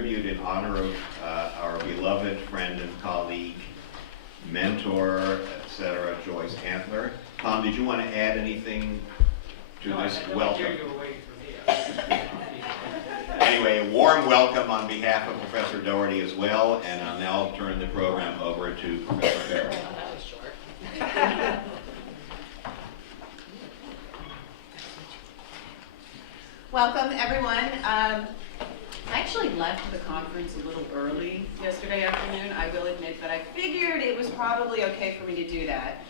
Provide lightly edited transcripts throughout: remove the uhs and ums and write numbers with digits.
tribute in honor of our beloved friend and colleague, mentor, etc., Joyce Antler. Tom, did you want to add anything to this welcome? Anyway, a warm welcome on behalf of Professor Doherty as well, and I'll now turn the program over to Professor Farrell. Welcome, everyone. I actually left the conference a little early yesterday afternoon, I will admit, but I figured it was probably okay for me to do that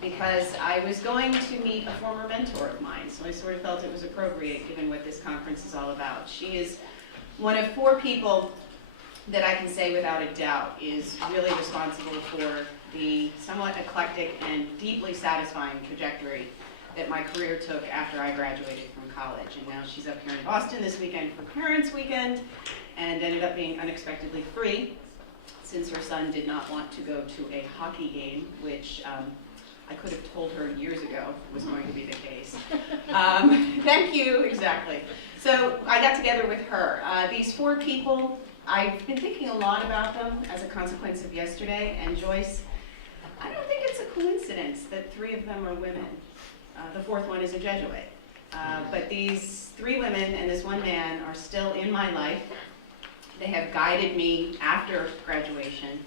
because I was going to meet a former mentor of mine, so I sort of felt it was appropriate given what this conference is all about. She is one of 4 people that I can say without a doubt is really responsible for the somewhat eclectic and deeply satisfying trajectory that my career took after I graduated from college. And now she's up here in Boston this weekend for Parents' Weekend and ended up being unexpectedly free since her son did not want to go to a hockey game, which I could have told her years ago was going to be the case. Thank you, exactly. So I got together with her. These 4 people, I've been thinking a lot about them as a consequence of yesterday, and Joyce, I don't think it's a coincidence that 3 of them are women. The 4th one is a Jesuit. But these 3 women and this 1 man are still in my life. They have guided me after graduation.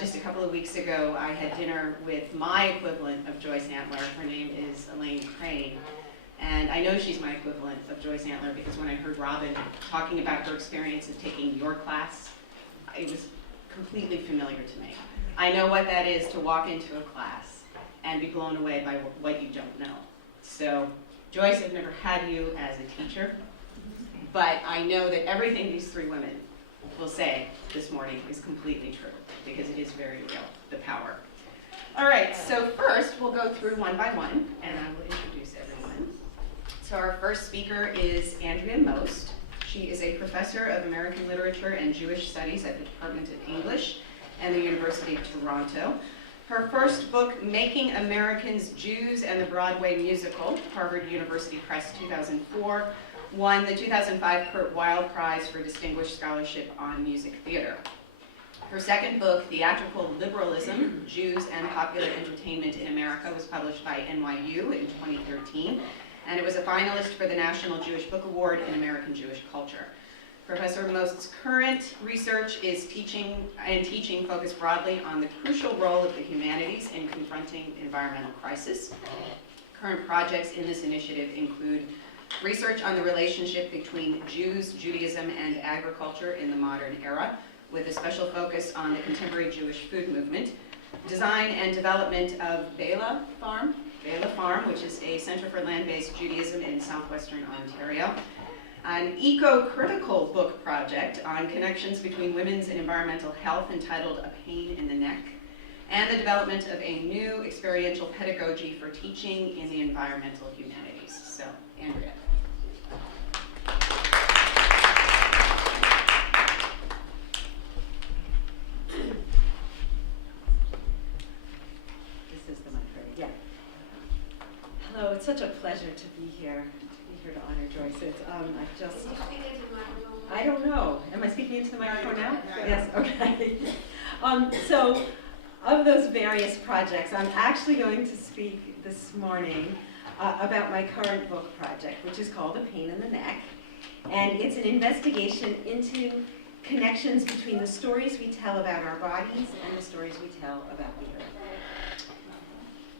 Just a couple of weeks ago, I had dinner with my equivalent of Joyce Antler. Her name is Elaine Crane. And I know she's my equivalent of Joyce Antler because when I heard Robin talking about her experience of taking your class, it was completely familiar to me. I know what that is to walk into a class and be blown away by what you don't know. So, Joyce, I've never had you as a teacher, but I know that everything these 3 women will say this morning is completely true, because it is very real, the power. All right, so first we'll go through one by one, and I will introduce everyone. So our first speaker is Andrea Most. She is a professor of American Literature and Jewish Studies at the Department of English and the University of Toronto. Her first book, Making Americans, Jews and the Broadway Musical, Harvard University Press 2004, won the 2005 Kurt Weill Prize for Distinguished Scholarship on Music Theater. Her second book, Theatrical Liberalism, Jews and Popular Entertainment in America, was published by NYU in 2013, and it was a finalist for the National Jewish Book Award in American Jewish Culture. Professor Most's current research is teaching focused broadly on the crucial role of the humanities in confronting environmental crisis. Current projects in this initiative include research on the relationship between Jews, Judaism, and agriculture in the modern era, with a special focus on the contemporary Jewish food movement, design and development of Bela Farm, which is a center for land-based Judaism in southwestern Ontario, an eco-critical book project on connections between women's and environmental health entitled A Pain in the Neck, and the development of a new experiential pedagogy for teaching in the environmental humanities. So, Andrea. This is the mic, right? Yeah. Hello, it's such a pleasure to be here to honor Joyce. It's, I don't know. Am I speaking into the microphone now? Yes, okay. So, of those various projects, I'm actually going to speak this morning about my current book project, which is called A Pain in the Neck. And it's an investigation into connections between the stories we tell about our bodies and the stories we tell about the earth.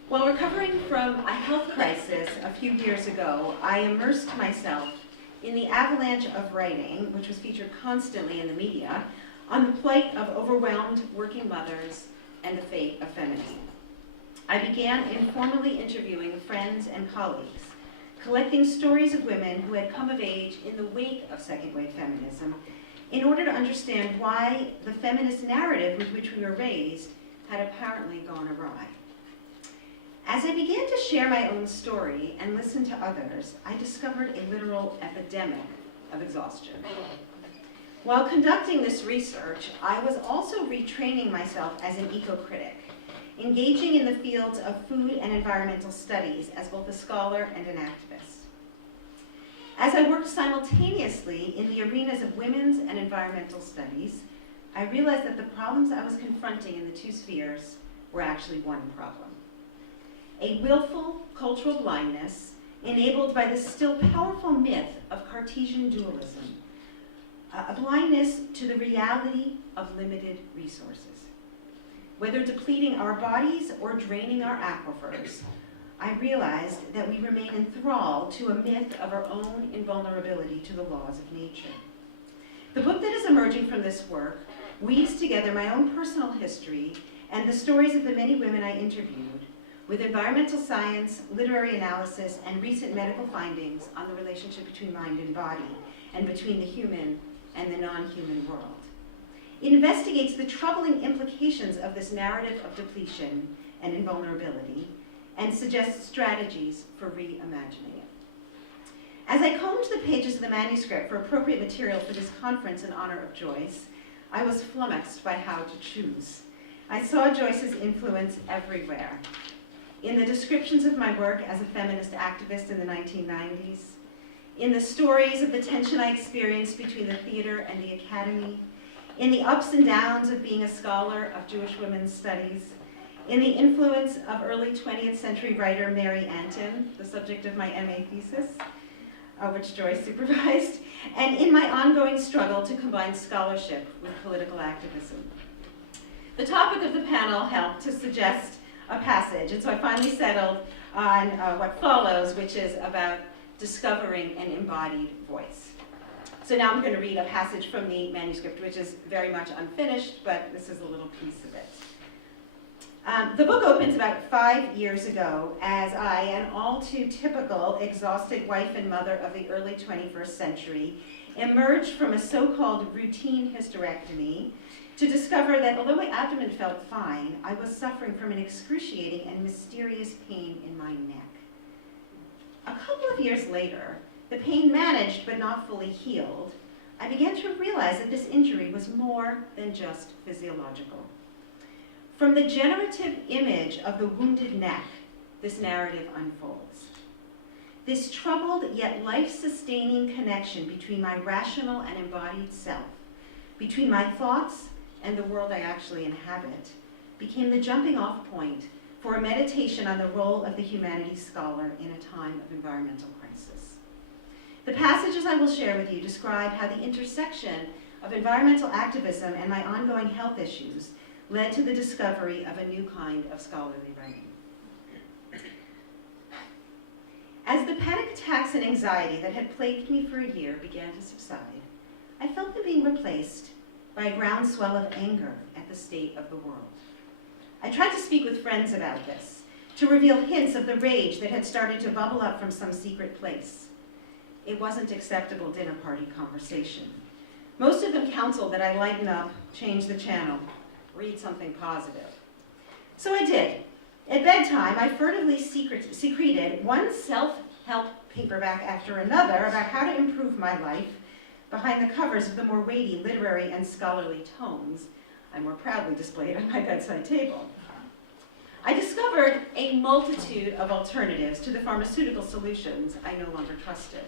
While recovering from a health crisis a few years ago, I immersed myself in the avalanche of writing, which was featured constantly in the media, on the plight of overwhelmed working mothers and the fate of feminism. I began informally interviewing friends and colleagues, collecting stories of women who had come of age in the wake of second-wave feminism in order to understand why the feminist narrative with which we were raised had apparently gone awry. As I began to share my own story and listen to others, I discovered a literal epidemic of exhaustion. While conducting this research, I was also retraining myself as an eco-critic, engaging in the fields of food and environmental studies as both a scholar and an activist. As I worked simultaneously in the arenas of women's and environmental studies, I realized that the problems I was confronting in the two spheres were actually one problem. A willful cultural blindness enabled by the still powerful myth of Cartesian dualism, a blindness to the reality of limited resources. Whether depleting our bodies or draining our aquifers, I realized that we remain enthralled to a myth of our own invulnerability to the laws of nature. The book that is emerging from this work weaves together my own personal history and the stories of the many women I interviewed with environmental science, literary analysis, and recent medical findings on the relationship between mind and body and between the human and the non-human world. It investigates the troubling implications of this narrative of depletion and invulnerability and suggests strategies for reimagining it. As I combed the pages of the manuscript for appropriate material for this conference in honor of Joyce, I was flummoxed by how to choose. I saw Joyce's influence everywhere. In the descriptions of my work as a feminist activist in the 1990s, in the stories of the tension I experienced between the theater and the academy, in the ups and downs of being a scholar of Jewish women's studies, in the influence of early 20th century writer Mary Antin, the subject of my MA thesis, which Joyce supervised, and in my ongoing struggle to combine scholarship with political activism. The topic of the panel helped to suggest a passage, and so I finally settled on what follows, which is about discovering an embodied voice. So now I'm going to read a passage from the manuscript, which is very much unfinished, but this is a little piece of it. The book opens about 5 years ago as I, an all too typical exhausted wife and mother of the early 21st century, emerged from a so-called routine hysterectomy to discover that although my abdomen felt fine, I was suffering from an excruciating and mysterious pain in my neck. A couple of years later, the pain managed but not fully healed, I began to realize that this injury was more than just physiological. From the generative image of the wounded neck, this narrative unfolds. This troubled yet life-sustaining connection between my rational and embodied self, between my thoughts and the world I actually inhabit, became the jumping-off point for a meditation on the role of the humanities scholar in a time of environmental crisis. The passages I will share with you describe how the intersection of environmental activism and my ongoing health issues led to the discovery of a new kind of scholarly writing. As the panic attacks and anxiety that had plagued me for a year began to subside, I felt them being replaced by a groundswell of anger at the state of the world. I tried to speak with friends about this, to reveal hints of the rage that had started to bubble up from some secret place. It wasn't acceptable dinner party conversation. Most of them counseled that I lighten up, change the channel, read something positive. So I did. At bedtime, I furtively secreted one self-help paperback after another about how to improve my life behind the covers of the more weighty literary and scholarly tomes I more proudly displayed on my bedside table. I discovered a multitude of alternatives to the pharmaceutical solutions I no longer trusted.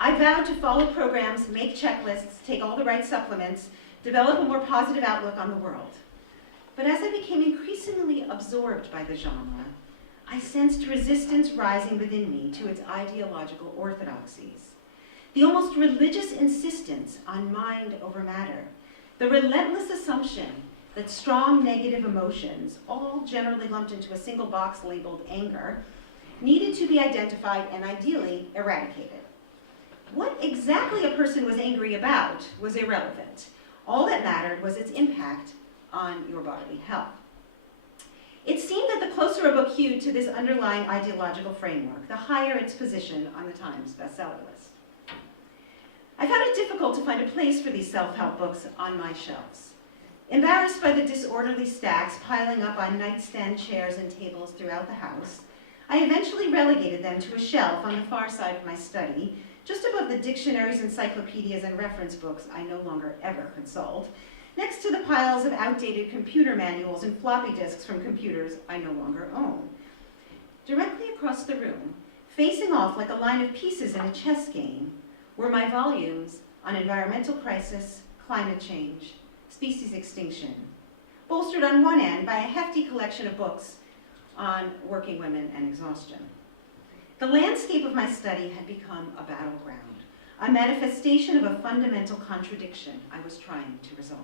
I vowed to follow programs, make checklists, take all the right supplements, develop a more positive outlook on the world. But as I became increasingly absorbed by the genre, I sensed resistance rising within me to its ideological orthodoxies. The almost religious insistence on mind over matter, the relentless assumption that strong negative emotions, all generally lumped into a single box labeled anger, needed to be identified and ideally eradicated. What exactly a person was angry about was irrelevant. All that mattered was its impact on your bodily health. It seemed that the closer a book hewed to this underlying ideological framework, the higher its position on the Times bestseller list. I found it difficult to find a place for these self-help books on my shelves. Embarrassed by the disorderly stacks piling up on nightstand chairs and tables throughout the house, I eventually relegated them to a shelf on the far side of my study, just above the dictionaries, encyclopedias, and reference books I no longer ever consult, next to the piles of outdated computer manuals and floppy disks from computers I no longer own. Directly across the room, Facing off like a line of pieces in a chess game were my volumes on environmental crisis, climate change, species extinction, bolstered on one end by a hefty collection of books on working women and exhaustion. The landscape of my study had become a battleground, a manifestation of a fundamental contradiction I was trying to resolve.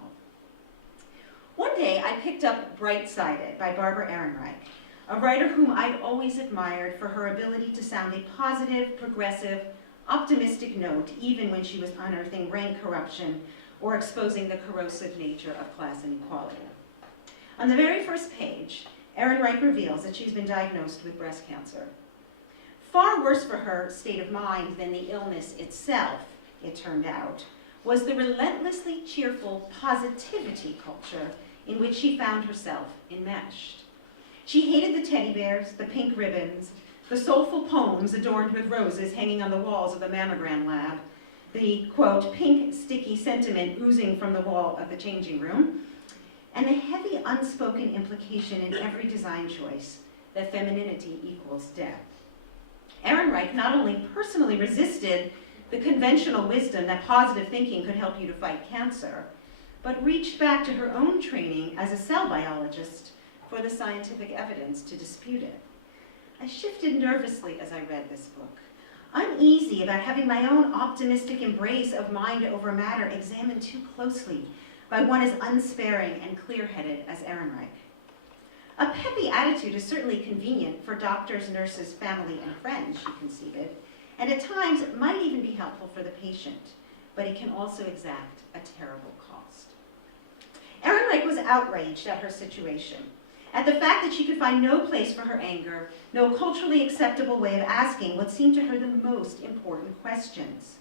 One day, I picked up Bright-Sided by Barbara Ehrenreich, a writer whom I'd always admired for her ability to sound a positive, progressive, optimistic note, even when she was unearthing rank corruption or exposing the corrosive nature of class inequality. On the very first page, Ehrenreich reveals that she's been diagnosed with breast cancer. Far worse for her state of mind than the illness itself, it turned out, was the relentlessly cheerful positivity culture in which she found herself enmeshed. She hated the teddy bears, the pink ribbons, the soulful poems adorned with roses hanging on the walls of the mammogram lab, the, quote, pink sticky sentiment oozing from the wall of the changing room, and the heavy unspoken implication in every design choice that femininity equals death. Ehrenreich not only personally resisted the conventional wisdom that positive thinking could help you to fight cancer, but reached back to her own training as a cell biologist for the scientific evidence to dispute it. I shifted nervously as I read this book, uneasy about having my own optimistic embrace of mind over matter examined too closely by one as unsparing and clear-headed as Ehrenreich. A peppy attitude is certainly convenient for doctors, nurses, family, and friends, she conceded, and at times might even be helpful for the patient, but it can also exact a terrible cost. Ehrenreich was outraged at her situation, at the fact that she could find no place for her anger, no culturally acceptable way of asking what seemed to her the most important questions.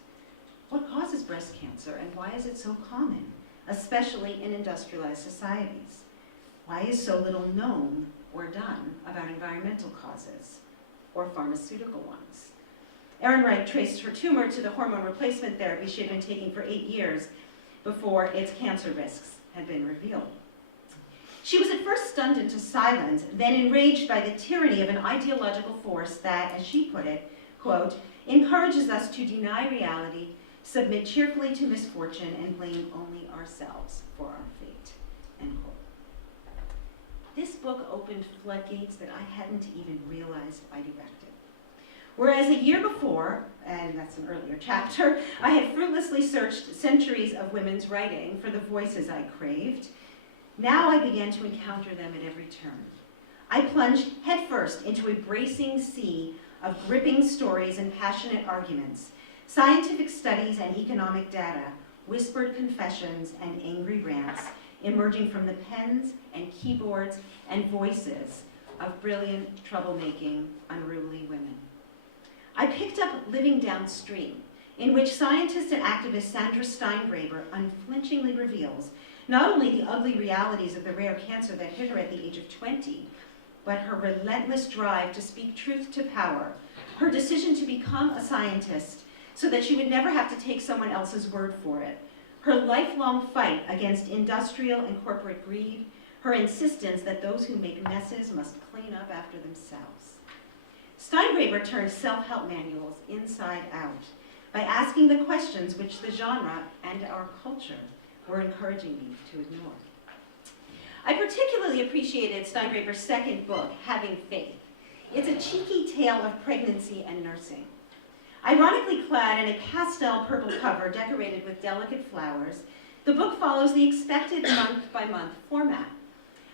What causes breast cancer, and why is it so common, especially in industrialized societies? Why is so little known or done about environmental causes or pharmaceutical ones? Ehrenreich traced her tumor to the hormone replacement therapy she had been taking for 8 years before its cancer risks had been revealed. She was at first stunned into silence, then enraged by the tyranny of an ideological force that, as she put it, quote, encourages us to deny reality, submit cheerfully to misfortune, and blame only ourselves for our fate, end quote. This book opened floodgates that I hadn't even realized I'd erected. Whereas a year before, and that's an earlier chapter, I had fruitlessly searched centuries of women's writing for the voices I craved, now I began to encounter them at every turn. I plunged headfirst into a bracing sea of gripping stories and passionate arguments, scientific studies and economic data, whispered confessions and angry rants emerging from the pens and keyboards and voices of brilliant, troublemaking, unruly women. I picked up Living Downstream, in which scientist and activist Sandra Steingraber unflinchingly reveals not only the ugly realities of the rare cancer that hit her at the age of 20, but her relentless drive to speak truth to power, her decision to become a scientist so that she would never have to take someone else's word for it, her lifelong fight against industrial and corporate greed, her insistence that those who make messes must clean up after themselves. Steingraber turned self-help manuals inside out by asking the questions which the genre and our culture were encouraging me to ignore. I particularly appreciated Steingraber's second book, Having Faith. It's a cheeky tale of pregnancy and nursing. Ironically clad in a pastel purple cover decorated with delicate flowers, the book follows the expected month-by-month format.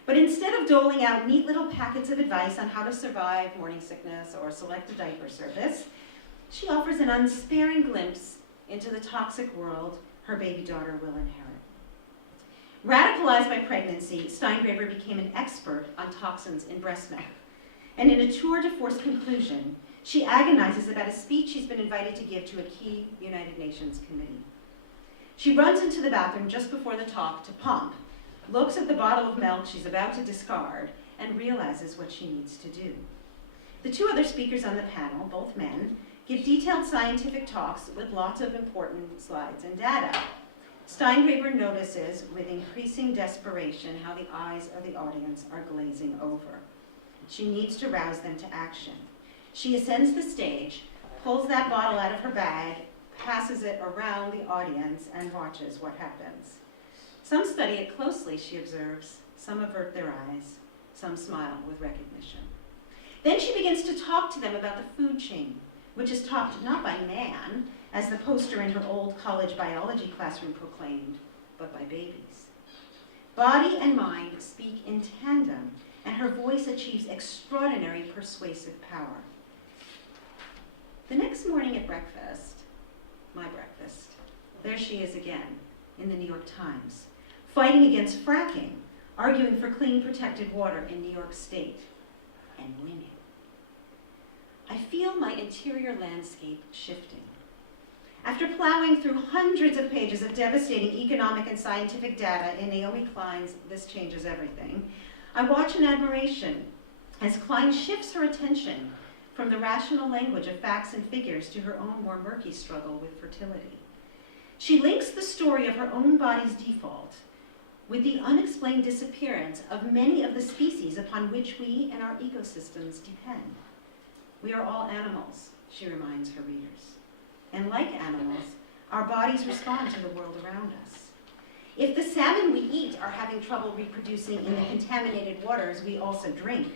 But instead of doling out neat little packets of advice on how to survive morning sickness or select a diaper service, she offers an unsparing glimpse into the toxic world her baby daughter will inherit. Radicalized by pregnancy, Steingraber became an expert on toxins in breast milk. And in a tour de force conclusion, she agonizes about a speech she's been invited to give to a key United Nations committee. She runs into the bathroom just before the talk to pump, looks at the bottle of milk she's about to discard, and realizes what she needs to do. The two other speakers on the panel, both men, give detailed scientific talks with lots of important slides and data. Steingraber notices with increasing desperation how the eyes of the audience are glazing over. She needs to rouse them to action. She ascends the stage, pulls that bottle out of her bag, passes it around the audience, and watches what happens. Some study it closely, she observes. Some avert their eyes. Some smile with recognition. Then she begins to talk to them about the food chain, which is topped not by man, as the poster in her old college biology classroom proclaimed, but by babies. Body and mind speak in tandem, and her voice achieves extraordinary persuasive power. The next morning at breakfast, my breakfast, there she is again in the New York Times, fighting against fracking, arguing for clean, protected water in New York State, and winning. I feel my interior landscape shifting. After plowing through hundreds of pages of devastating economic and scientific data in Naomi Klein's This Changes Everything, I watch in admiration as Klein shifts her attention from the rational language of facts and figures to her own more murky struggle with fertility. She links the story of her own body's default with the unexplained disappearance of many of the species upon which we and our ecosystems depend. We are all animals, she reminds her readers. And like animals, our bodies respond to the world around us. If the salmon we eat are having trouble reproducing in the contaminated waters we also drink,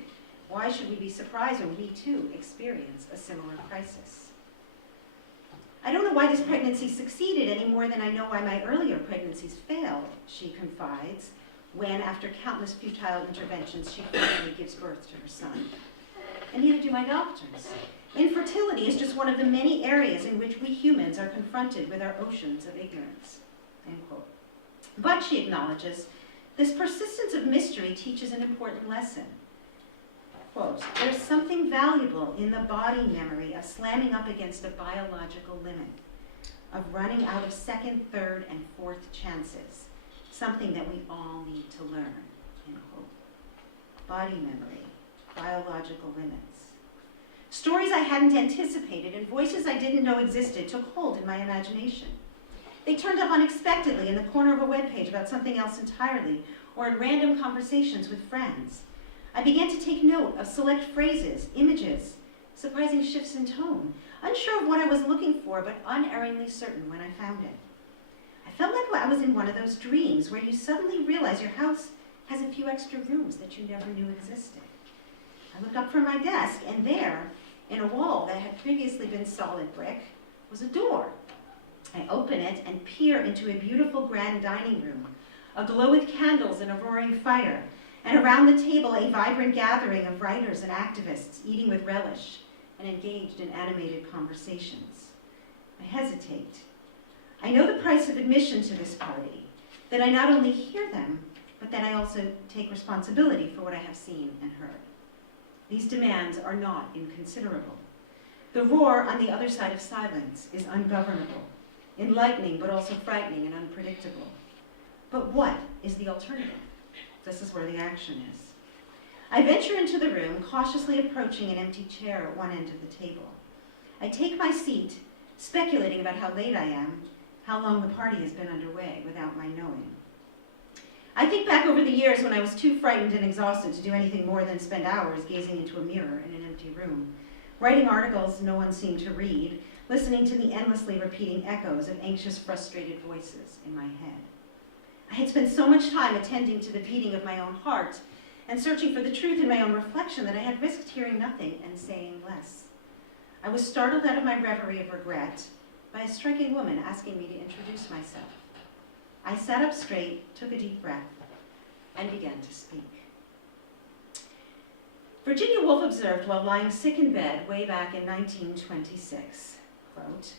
why should we be surprised when we too experience a similar crisis? I don't know why this pregnancy succeeded any more than I know why my earlier pregnancies failed, she confides, when after countless futile interventions she finally gives birth to her son. And neither do my doctors. Infertility is just one of the many areas in which we humans are confronted with our oceans of ignorance, end quote. But, she acknowledges, this persistence of mystery teaches an important lesson. Quote, there's something valuable in the body memory of slamming up against a biological limit, of running out of second, third, and fourth chances, something that we all need to learn, end quote. Body memory, biological limits. Stories I hadn't anticipated and voices I didn't know existed took hold in my imagination. They turned up unexpectedly in the corner of a webpage about something else entirely, or in random conversations with friends. I began to take note of select phrases, images, surprising shifts in tone, unsure of what I was looking for, but unerringly certain when I found it. I felt like I was in one of those dreams where you suddenly realize your house has a few extra rooms that you never knew existed. I looked up from my desk, and there, in a wall that had previously been solid brick, was a door. I open it and peer into a beautiful grand dining room, aglow with candles and a roaring fire, and around the table a vibrant gathering of writers and activists eating with relish and engaged in animated conversations. I hesitate. I know the price of admission to this party, that I not only hear them, but that I also take responsibility for what I have seen and heard. These demands are not inconsiderable. The roar on the other side of silence is ungovernable, enlightening but also frightening and unpredictable. But what is the alternative? This is where the action is. I venture into the room, cautiously approaching an empty chair at one end of the table. I take my seat, speculating about how late I am, how long the party has been underway without my knowing. I think back over the years when I was too frightened and exhausted to do anything more than spend hours gazing into a mirror in an empty room, writing articles no one seemed to read, listening to the endlessly repeating echoes of anxious, frustrated voices in my head. I had spent so much time attending to the beating of my own heart and searching for the truth in my own reflection that I had risked hearing nothing and saying less. I was startled out of my reverie of regret by a striking woman asking me to introduce myself. I sat up straight, took a deep breath, and began to speak. Virginia Woolf observed while lying sick in bed way back in 1926, quote,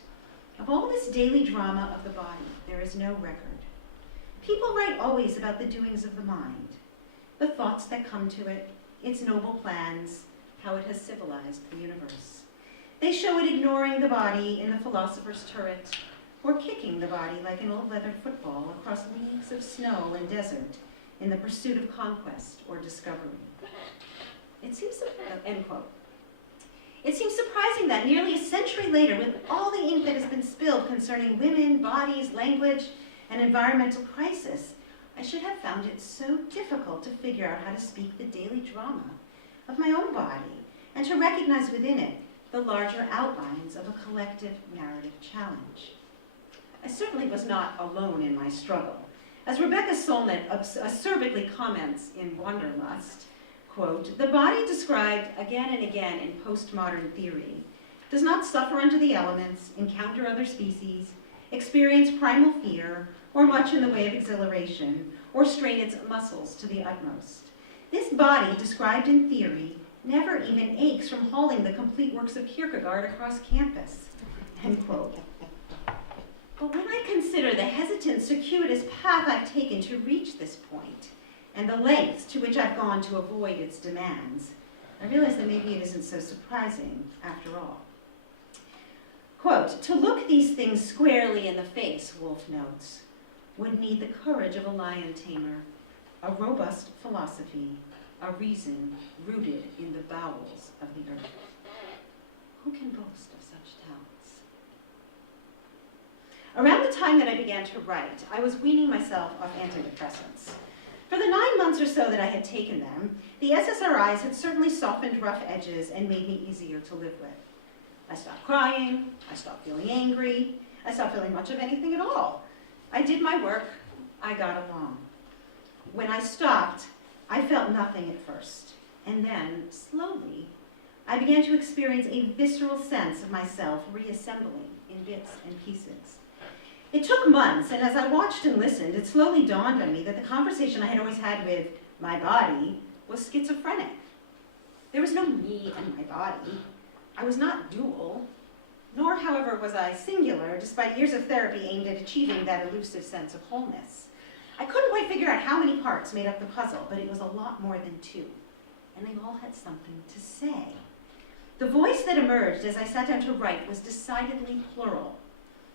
of all this daily drama of the body, there is no record. People write always about the doings of the mind, the thoughts that come to it, its noble plans, how it has civilized the universe. They show it ignoring the body in the philosopher's turret, or kicking the body like an old leather football across leagues of snow and desert in the pursuit of conquest or discovery. It seems, end quote. It seems surprising that nearly a century later, with all the ink that has been spilled concerning women, bodies, language, and environmental crisis, I should have found it so difficult to figure out how to speak the daily drama of my own body and to recognize within it the larger outlines of a collective narrative challenge. I certainly was not alone in my struggle. As Rebecca Solnit acerbically comments in Wanderlust, quote, "The body described again and again in postmodern theory does not suffer under the elements, encounter other species, experience primal fear, or much in the way of exhilaration, or strain its muscles to the utmost. This body, described in theory, never even aches from hauling the complete works of Kierkegaard across campus," end quote. But when I consider the hesitant, circuitous path I've taken to reach this point, and the lengths to which I've gone to avoid its demands, I realize that maybe it isn't so surprising after all. Quote, "To look these things squarely in the face," Woolf notes, "would need the courage of a lion tamer, a robust philosophy, a reason rooted in the bowels of the earth. Who can boast of such talents?" Around the time that I began to write, I was weaning myself off antidepressants. For the 9 months or so that I had taken them, the SSRIs had certainly softened rough edges and made me easier to live with. I stopped crying, I stopped feeling angry, I stopped feeling much of anything at all. I did my work, I got along. When I stopped, I felt nothing at first, and then, slowly, I began to experience a visceral sense of myself reassembling in bits and pieces. It took months, and as I watched and listened, it slowly dawned on me that the conversation I had always had with my body was schizophrenic. There was no me and my body. I was not dual, nor, however, was I singular, despite years of therapy aimed at achieving that elusive sense of wholeness. I couldn't quite figure out how many parts made up the puzzle, but it was a lot more than 2, and they all had something to say. The voice that emerged as I sat down to write was decidedly plural,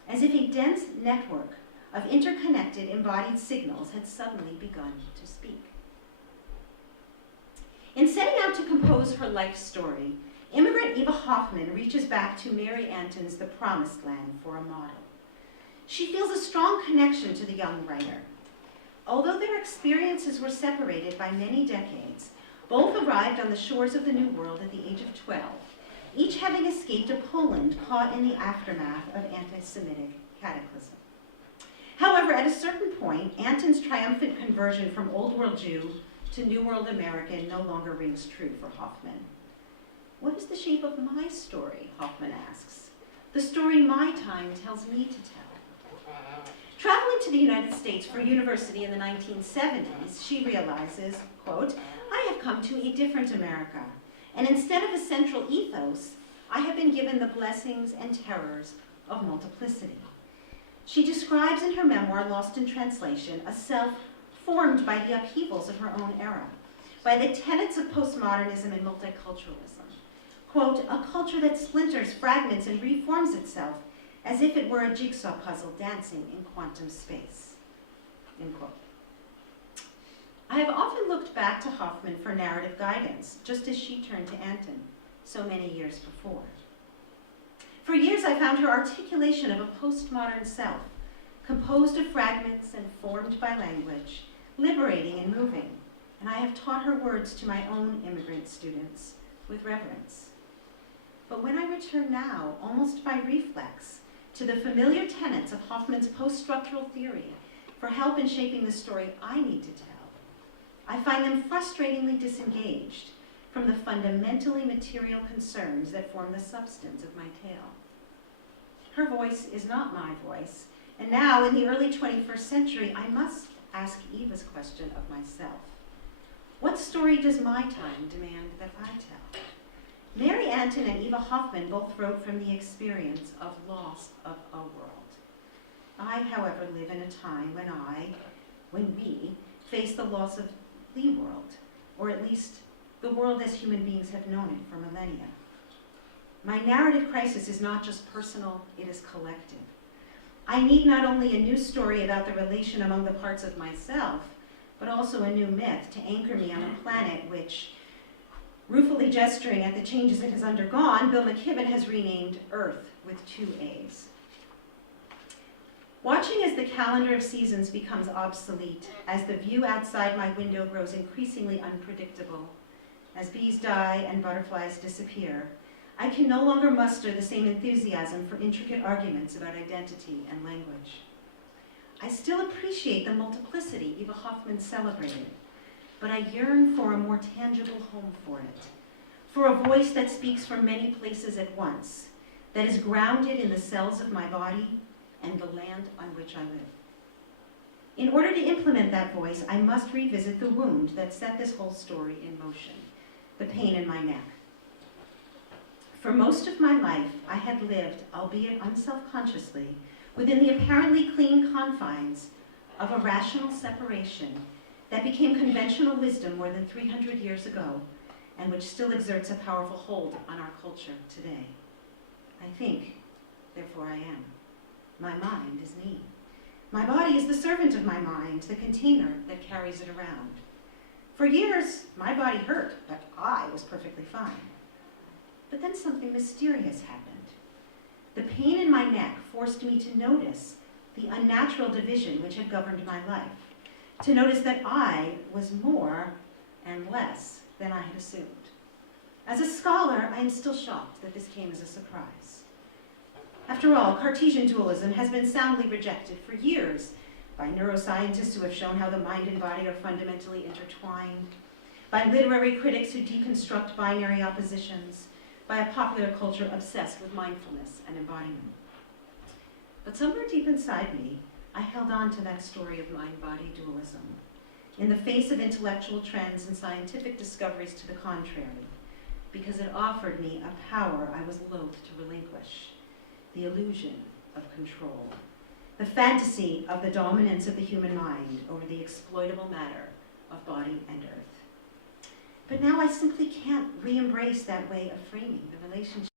as if a dense network of interconnected embodied signals had suddenly begun to speak. In setting out to compose her life story, immigrant Eva Hoffman reaches back to Mary Anton's The Promised Land for a model. She feels a strong connection to the young writer. Although their experiences were separated by many decades, both arrived on the shores of the New World at the age of 12, each having escaped a Poland caught in the aftermath of anti-Semitic cataclysm. However, at a certain point, Anton's triumphant conversion from Old World Jew to New World American no longer rings true for Hoffman. "What is the shape of my story?" Hoffman asks. "The story my time tells me to tell." Traveling to the United States for university in the 1970s, she realizes, quote, "I have come to a different America, and instead of a central ethos, I have been given the blessings and terrors of multiplicity." She describes in her memoir, Lost in Translation, a self formed by the upheavals of her own era, by the tenets of postmodernism and multiculturalism. Quote, "A culture that splinters, fragments, and reforms itself as if it were a jigsaw puzzle dancing in quantum space," end quote. I have often looked back to Hoffman for narrative guidance, just as she turned to Anton so many years before. For years, I found her articulation of a postmodern self, composed of fragments and formed by language, liberating and moving, and I have taught her words to my own immigrant students with reverence. But when I return now, almost by reflex, to the familiar tenets of Hoffman's post-structural theory for help in shaping the story I need to tell, I find them frustratingly disengaged from the fundamentally material concerns that form the substance of my tale. Her voice is not my voice, and now, in the early 21st century, I must ask Eva's question of myself. What story does my time demand that I tell? Mary Anton and Eva Hoffman both wrote from the experience of loss of a world. I, however, live in a time when we face the loss of the world, or at least the world as human beings have known it for millennia. My narrative crisis is not just personal, it is collective. I need not only a new story about the relation among the parts of myself, but also a new myth to anchor me on a planet which, ruefully gesturing at the changes it has undergone, Bill McKibben has renamed Earth with 2 A's. Watching as the calendar of seasons becomes obsolete, as the view outside my window grows increasingly unpredictable, as bees die and butterflies disappear, I can no longer muster the same enthusiasm for intricate arguments about identity and language. I still appreciate the multiplicity Eva Hoffman celebrated, but I yearn for a more tangible home for it, for a voice that speaks from many places at once, that is grounded in the cells of my body and the land on which I live. In order to implement that voice, I must revisit the wound that set this whole story in motion, the pain in my neck. For most of my life, I had lived, albeit unselfconsciously, within the apparently clean confines of a rational separation that became conventional wisdom more than 300 years ago, and which still exerts a powerful hold on our culture today. I think, therefore I am. My mind is me. My body is the servant of my mind, the container that carries it around. For years, my body hurt, but I was perfectly fine. But then something mysterious happened. The pain in my neck forced me to notice the unnatural division which had governed my life, to notice that I was more and less than I had assumed. As a scholar, I am still shocked that this came as a surprise. After all, Cartesian dualism has been soundly rejected for years by neuroscientists who have shown how the mind and body are fundamentally intertwined, by literary critics who deconstruct binary oppositions, by a popular culture obsessed with mindfulness and embodiment. But somewhere deep inside me, I held on to that story of mind-body dualism, in the face of intellectual trends and scientific discoveries to the contrary, because it offered me a power I was loath to relinquish, the illusion of control, the fantasy of the dominance of the human mind over the exploitable matter of body and earth. But now I simply can't re-embrace that way of framing the relationship.